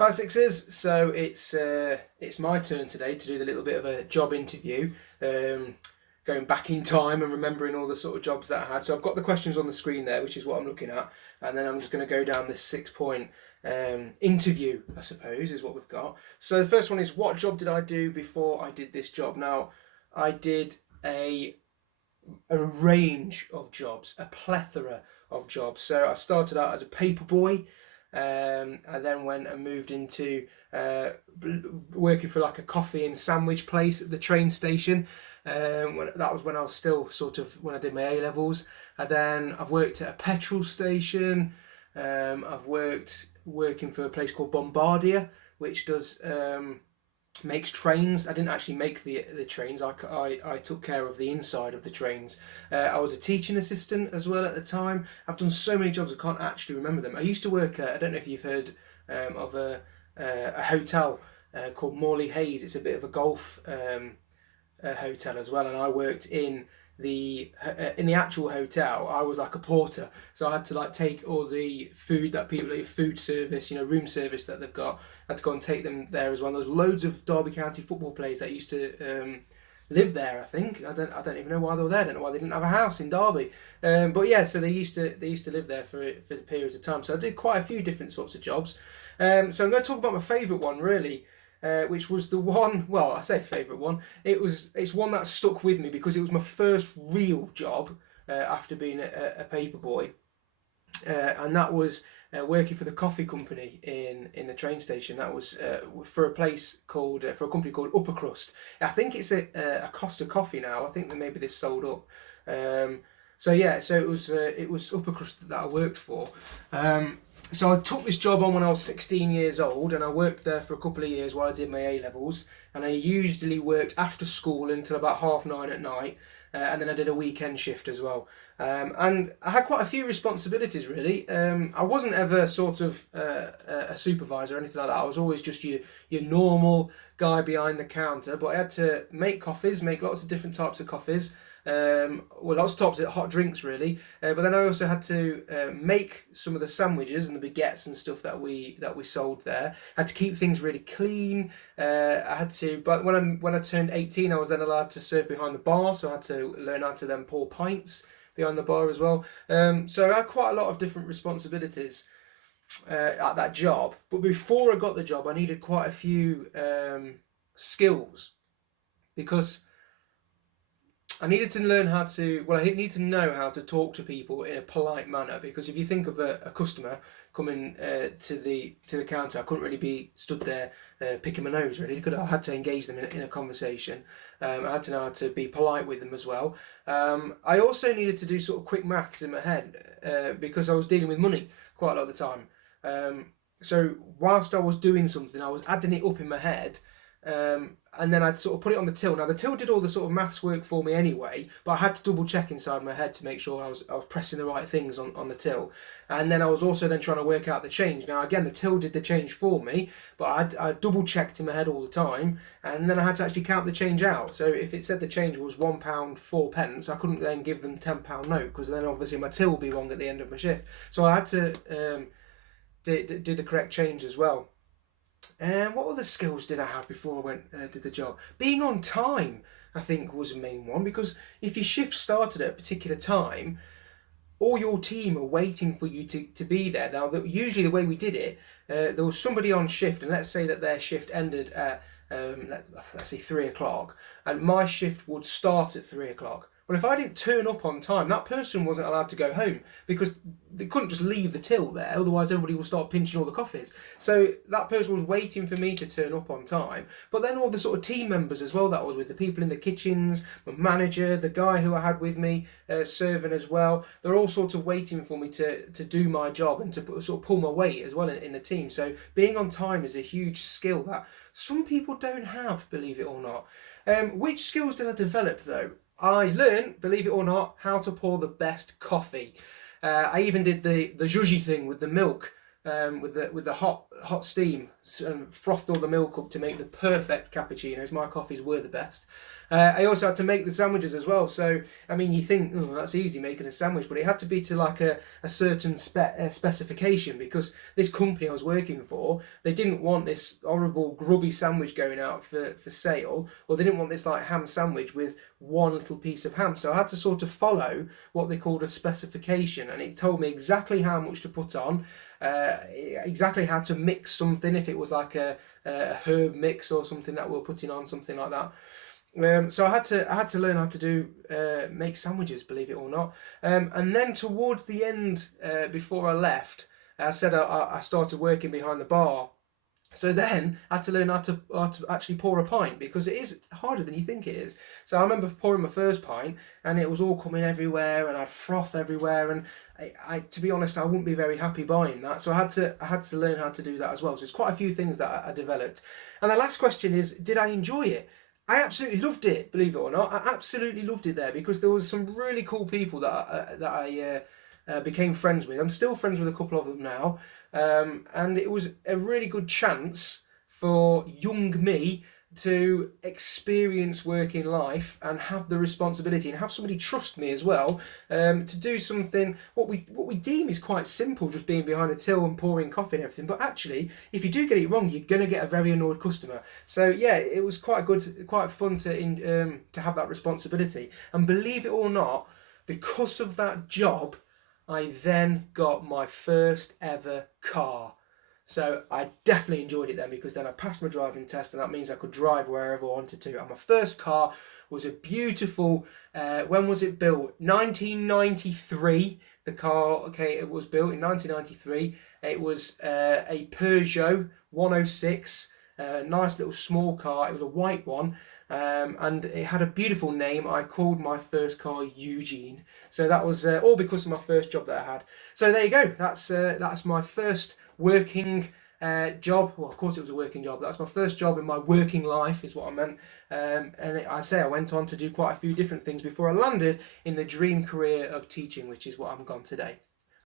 Hi Sixers, so it's my turn today to do the little bit of a job interview, um, going back in time and remembering all the sort of jobs that I had. So I've got the questions on the screen there, which is what I'm looking at, and then I'm just going to go down this 6 point interview, I suppose, is what we've got. So the first one is, what job did I do before I did this job? Now, I did a range of jobs, a plethora of jobs. So I started out as a paper boy. I then went and moved into working for like a coffee and sandwich place at the train station. That was when I was still sort of when I did my A levels. And then I've worked at a petrol station. I've worked working for a place called Bombardier, which does makes trains. I didn't actually make the trains. I took care of the inside of the trains. I was a teaching assistant as well at the time. I've done so many jobs I can't actually remember them. I used to work at, I don't know if you've heard of a hotel called Morley Hayes. It's a bit of a golf hotel as well, and I worked in the actual hotel. I was like a porter, so I had to like take all the food that people eat, food service, room service that they've got. I had to go and take them there as well. There's loads of Derby County football players that used to live there. I think I don't even know why they were there. I don't know why they didn't have a house in Derby. But yeah, so they used to live there for the periods of time. So I did quite a few different sorts of jobs. So I'm going to talk about my favourite one really, which was the one. Well, I say favourite one. It's one that stuck with me because it was my first real job after being a paper boy, and that was working for the coffee company in the train station. That was for a place called for a company called Upper Crust. I think it's a Costa Coffee now. I think that maybe this sold up. So yeah, so it was Upper Crust that I worked for. So I took this job on when I was 16 years old, and I worked there for a couple of years while I did my A levels. And I usually worked after school until about 9:30 at night, and then I did a weekend shift as well. And I had quite a few responsibilities really. I wasn't ever sort of a supervisor or anything like that. I was always just your normal guy behind the counter. But I had to make coffees, make lots of different types of coffees. Well, lots of types of hot drinks really. But then I also had to make some of the sandwiches and the baguettes and stuff that we sold there. I had to keep things really clean. I had to, but when I turned 18, I was then allowed to serve behind the bar, so I had to learn how to then pour pints behind the bar as well. So I had quite a lot of different responsibilities at that job. But before I got the job, I needed quite a few skills because I needed to learn how to. Well, I need to know how to talk to people in a polite manner. Because if you think of a customer coming to the counter, I couldn't really be stood there picking my nose. Really, could I? Had to engage them in a conversation. I had to know how to be polite with them as well. I also needed to do sort of quick maths in my head because I was dealing with money quite a lot of the time. Um, so whilst I was doing something, I was adding it up in my head, and then I'd sort of put it on the till. Now the till did all the sort of maths work for me anyway, but I had to double check inside my head to make sure I was pressing the right things on the till. And then I was also then trying to work out the change. Now again, the till did the change for me, but I double checked in my head all the time, and then I had to actually count the change out. So if it said the change was £1 4 pence, I couldn't then give them £10 note because then obviously my till would be wrong at the end of my shift. So I had to do the correct change as well. And what other skills did I have before I went did the job? Being on time, I think, was a main one because if your shift started at a particular time, all your team are waiting for you to be there. Now, usually the way we did it, there was somebody on shift, and let's say that their shift ended at let's say 3 o'clock, and my shift would start at 3 o'clock. Well, if I didn't turn up on time, that person wasn't allowed to go home because they couldn't just leave the till there, otherwise everybody will start pinching all the coffees. So that person was waiting for me to turn up on time. But then all the sort of team members as well that I was with, the people in the kitchens, my manager, the guy who I had with me serving as well, they're all sort of waiting for me to do my job and to sort of pull my weight as well in the team. So being on time is a huge skill that some people don't have, believe it or not. Which skills did I develop though? I learned, believe it or not, how to pour the best coffee. I even did the zhuzhi thing with the milk, with the hot steam, and frothed all the milk up to make the perfect cappuccinos. My coffees were the best. I also had to make the sandwiches as well. So, I mean, you think, oh, that's easy making a sandwich, but it had to be to like a certain specification, because this company I was working for, they didn't want this horrible grubby sandwich going out for sale, or they didn't want this like ham sandwich with one little piece of ham. So I had to sort of follow what they called a specification, and it told me exactly how much to put on, exactly how to mix something, if it was like a herb mix or something that we're putting on, something like that. So I had to learn how to do make sandwiches, believe it or not. And then towards the end, before I left, I said I started working behind the bar. So then I had to learn how to actually pour a pint, because it is harder than you think it is. So I remember pouring my first pint, and it was all coming everywhere, and I had froth everywhere, and to be honest, I wouldn't be very happy buying that. So I had to learn how to do that as well. So it's quite a few things that I developed. And the last question is, did I enjoy it? I absolutely loved it, believe it or not. I absolutely loved it there, because there was some really cool people that I became friends with. I'm still friends with a couple of them now, and it was a really good chance for young me to experience working life and have the responsibility and have somebody trust me as well, to do something what we deem is quite simple, just being behind a till and pouring coffee and everything. But actually, if you do get it wrong, you're going to get a very annoyed customer. So yeah, it was quite good, quite fun to have that responsibility. And believe it or not, because of that job, I then got my first ever car. So I definitely enjoyed it then, because then I passed my driving test, and that means I could drive wherever I wanted to. And my first car was a beautiful, when was it built? 1993. The car, okay, it was built in 1993. It was a Peugeot 106, a nice little small car. It was a white one. And it had a beautiful name. I called my first car Eugene. So that was all because of my first job that I had. So there you go. That's my first working job. Well, of course it was a working job. That's my first job in my working life, is what I meant. I went on to do quite a few different things before I landed in the dream career of teaching, which is what I'm gone today.